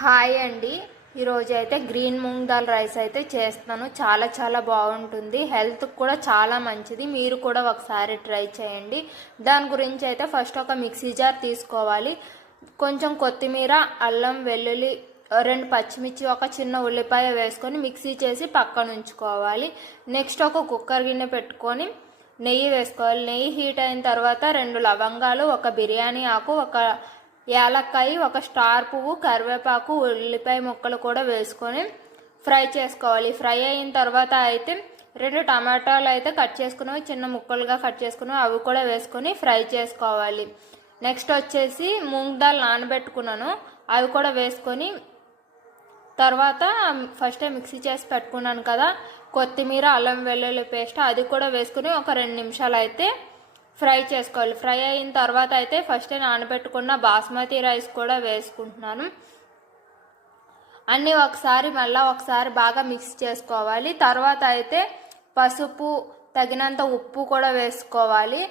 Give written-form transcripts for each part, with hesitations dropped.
Hi అండి. ఈరోజు అయితే గ్రీన్ మూంగ్ దాల్ రైస్ అయితే చేస్తాను. చాలా బాగుంటుంది, హెల్త్కి కూడా చాలా మంచిది. మీరు కూడా ఒకసారి ట్రై చేయండి. దాని గురించి అయితే ఫస్ట్ ఒక మిక్సీ జార్ తీసుకోవాలి. కొంచెం కొత్తిమీర, అల్లం వెల్లుల్లి, 2 పచ్చిమిర్చి, ఒక చిన్న ఉల్లిపాయ వేసుకొని మిక్సీ చేసి పక్కన ఉంచుకోవాలి. నెక్స్ట్ ఒక కుక్కర్ గిన్నె పెట్టుకొని నెయ్యి వేసుకోవాలి. నెయ్యి హీట్ అయిన తర్వాత 2 లవంగాలు, ఒక బిర్యానీ ఆకు, ఒక యాలక్కాయ, ఒక స్టార్ పువ్వు, కరివేపాకు, ఉల్లిపాయ ముక్కలు కూడా వేసుకొని ఫ్రై చేసుకోవాలి. ఫ్రై అయిన తర్వాత అయితే 2 టమాటాలు అయితే కట్ చేసుకున్నవి, చిన్న ముక్కలుగా కట్ చేసుకున్నవి, అవి కూడా వేసుకొని ఫ్రై చేసుకోవాలి. నెక్స్ట్ వచ్చేసి మూంగ్ దాల్ నానబెట్టుకున్నాను, అవి కూడా వేసుకొని తర్వాత ఫస్టే మిక్సీ చేసి పెట్టుకున్నాను కదా కొత్తిమీర, అల్లం వెల్లుల్లి పేస్ట్, అది కూడా వేసుకుని ఒక 2 నిమిషాలు అయితే ఫ్రై చేసుకోవాలి. ఫ్రై అయిన తర్వాత అయితే ఫస్ట్ నానబెట్టుకున్న బాస్మతి రైస్ కూడా వేసుకుంటున్నాను. అన్నీ మళ్ళీ ఒకసారి బాగా మిక్స్ చేసుకోవాలి. తర్వాత అయితే పసుపు, తగినంత ఉప్పు కూడా వేసుకోవాలి.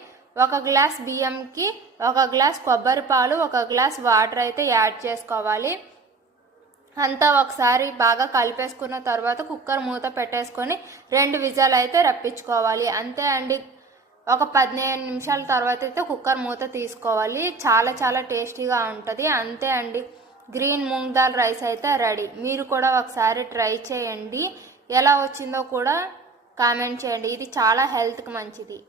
1 గ్లాస్ బియ్యంకి 1 గ్లాస్ కొబ్బరి పాలు, 1 గ్లాస్ వాటర్ అయితే యాడ్ చేసుకోవాలి. అంతా ఒకసారి బాగా కలిపేసుకున్న తర్వాత కుక్కర్ మూత పెట్టేసుకొని 2 విజిల్ అయితే రప్పించుకోవాలి. అంతే అండి. ఒక 15 నిమిషాల తర్వాత అయితే కుక్కర్ మూత తీసుకోవాలి. చాలా టేస్టీగా ఉంటుంది. అంతే అండి, గ్రీన్ మూంగ్ దాల్ రైస్ అయితే రెడీ. మీరు కూడా ఒకసారి ట్రై చేయండి. ఎలా వచ్చిందో కూడా కామెంట్ చేయండి. ఇది చాలా హెల్త్కి మంచిది.